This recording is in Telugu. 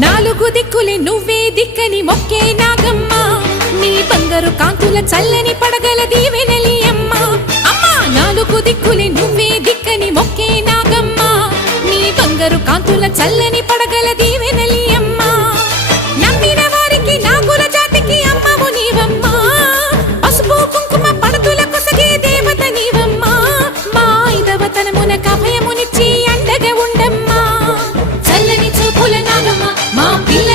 నాలుగు దిక్కులే నువ్వే దిక్కని మొక్కే నాగమ్మ నీ బంగారు కాంతుల చల్లని పడగల దీవెనలి అమ్మ అమ్మా నాలుగు దిక్కులే నువ్వే దిక్కని మొక్కే నాగమ్మ నీ బంగారు కాంతుల చల్లని పడగల దీవెనలి అమ్మ నమ్మిన వారికి నాగుల జాతికి అమ్మవు నీవమ్మా పసుపు కుంకుమ పడతుల కొసగే దేవత నీవమ్మా మా ఐదవతనమునకు అభయమునిచ్చి అండగా ఉండమ్మా చల్లని చూపుల నాగమ్మ మా పిల్ల